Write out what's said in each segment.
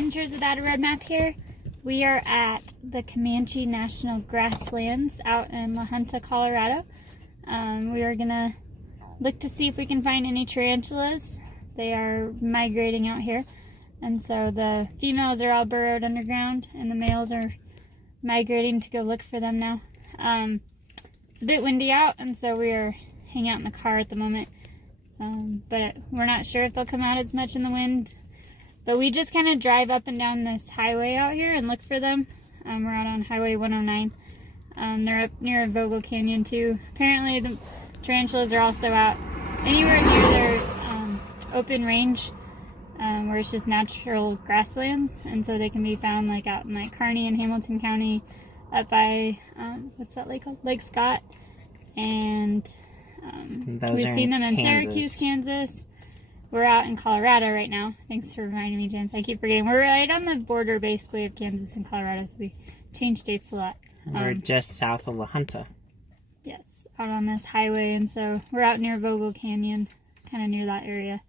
Adventures Without a Roadmap here. We are at the Comanche National Grasslands out in La Junta, Colorado. We are gonna look to see if we can find any tarantulas. They are migrating out here, and so the females are all burrowed underground and the males are migrating to go look for them now. It's a bit windy out, and so we are hanging out in the car at the moment, but we're not sure if they'll come out as much in the wind. But we just kind of drive up and down this highway out here and look for them. We're out on Highway 109. They're up near Vogel Canyon too. Apparently the tarantulas are also out anywhere near there's open range where it's just natural grasslands, and so they can be found like out in like Kearney and Hamilton County, up by what's that lake called? Lake Scott, and we've seen them in Syracuse, Kansas. We're out in Colorado right now. Thanks for reminding me, Jens. I keep forgetting. We're right on the border, basically, of Kansas and Colorado, so we change states a lot. We're just south of La Junta. Yes, out on this highway, and so we're out near Vogel Canyon, kind of near that area.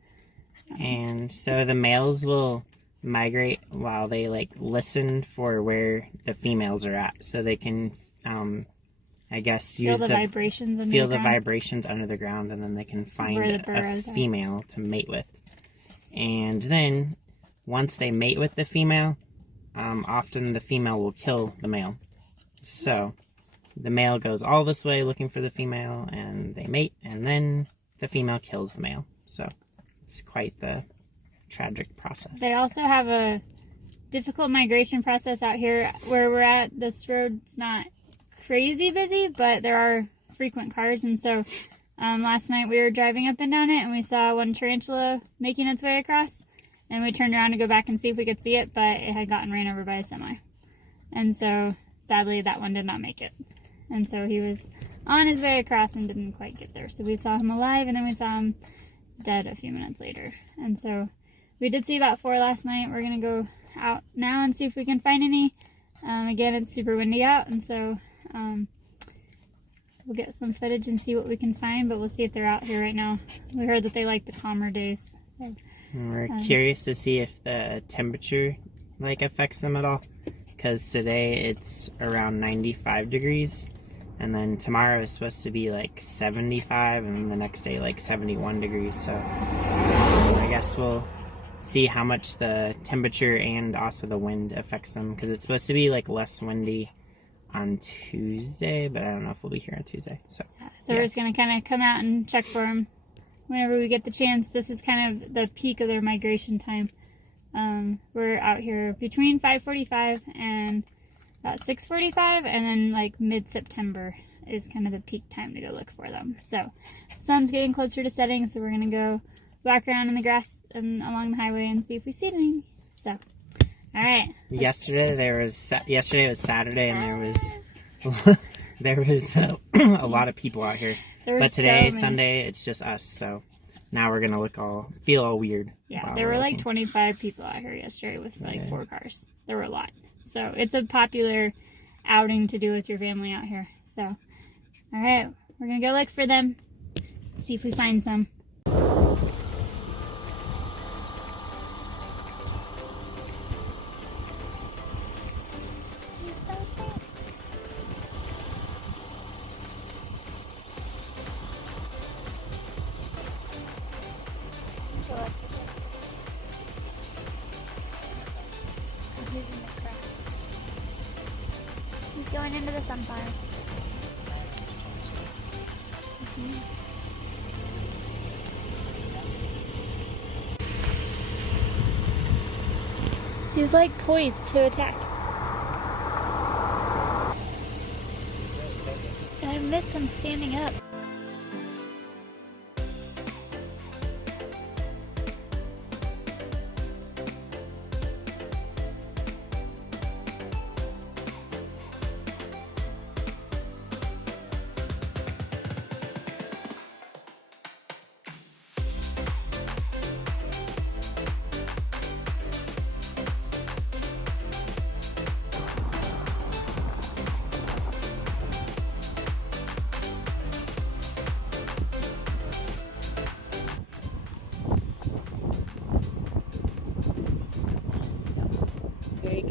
And so the males will migrate while they, like, listen for where the females are at, so they can, I guess, feel the vibrations under the ground, and then they can find a female to mate with. And then, once they mate with the female, often the female will kill the male. So, the male goes all this way looking for the female, and they mate, and then the female kills the male. So, it's quite the tragic process. They also have a difficult migration process out here where we're at. This road's not crazy busy, but there are frequent cars, and so last night we were driving up and down it and we saw one tarantula making its way across, and we turned around to go back and see if we could see it, but it had gotten ran over by a semi, and so sadly that one did not make it, and so he was on his way across and didn't quite get there. So we saw him alive, and then we saw him dead a few minutes later. And so we did see about 4 last night. We're gonna go out now and see if we can find any. Again, it's super windy out, and so we'll get some footage and see what we can find, but we'll see if they're out here right now. We heard that they like the calmer days, so we're curious to see if the temperature like affects them at all, because today it's around 95 degrees, and then tomorrow is supposed to be like 75, and then the next day like 71 degrees. So I guess we'll see how much the temperature and also the wind affects them, because it's supposed to be like less windy on Tuesday, but I don't know if we'll be here on Tuesday. So we're just gonna kind of come out and check for them whenever we get the chance. This is kind of the peak of their migration time. We're out here between 5:45 and about 6:45, and then like mid-September is kind of the peak time to go look for them. So the sun's getting closer to setting, so we're gonna go walk around in the grass and along the highway and see if we see anything. So all right. Yesterday was Saturday, and there was a lot of people out here. But today, Sunday, it's just us. So now we're gonna feel all weird. Yeah, there were like 25 people out here yesterday with like 4 cars. There were a lot. So it's a popular outing to do with your family out here. So all right, we're gonna go look for them, see if we find some. He's going into the sunflowers. He's like poised to attack. And I missed him standing up.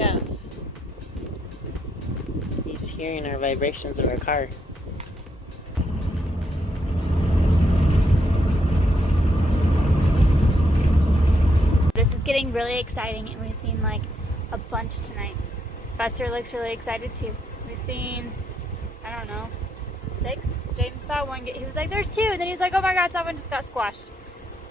us. He's hearing our vibrations of our car. This is getting really exciting, and we've seen like a bunch tonight. Buster looks really excited too. We've seen, I don't know, 6? James saw one he was like, there's 2, and then he's like, oh my gosh, that one just got squashed.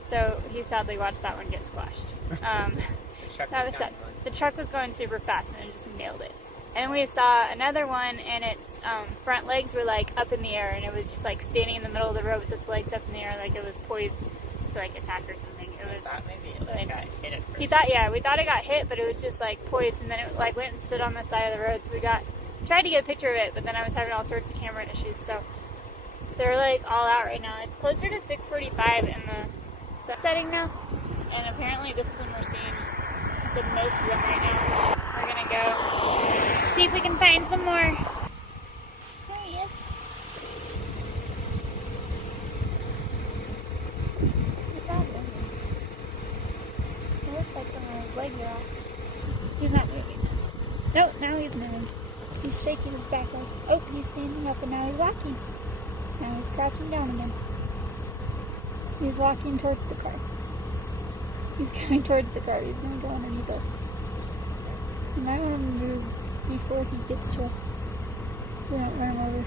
So he sadly watched that one get squashed. That was sad. The truck was going super fast and it just nailed it. And then we saw another one, and its front legs were like up in the air, and it was just like standing in the middle of the road with its legs up in the air, like it was poised to like attack or something. It was. Thought maybe it like got hit at first. We thought it got hit, but it was just like poised, and then it like went and stood on the side of the road. So we tried to get a picture of it, but then I was having all sorts of camera issues, so they're like all out right now. It's closer to 6:45 in the sun setting now, and apparently this is when we're seeing the most of them right now. We're gonna go see if we can find some more. There he is. What's happening? It looks like some of his legs are off. He's not moving. Nope, now he's moving. He's shaking his back leg. Oh, he's standing up and now he's walking. Now he's crouching down again. He's walking towards the car. He's coming towards the car. He's going to go underneath us. And I want him to move before he gets to us, so we don't run him over.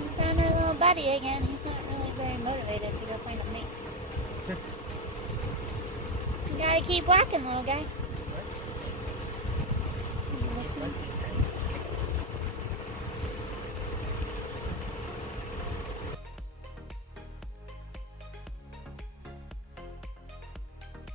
We found our little buddy again. He's not really very motivated to go find a mate. You gotta keep walking, little guy.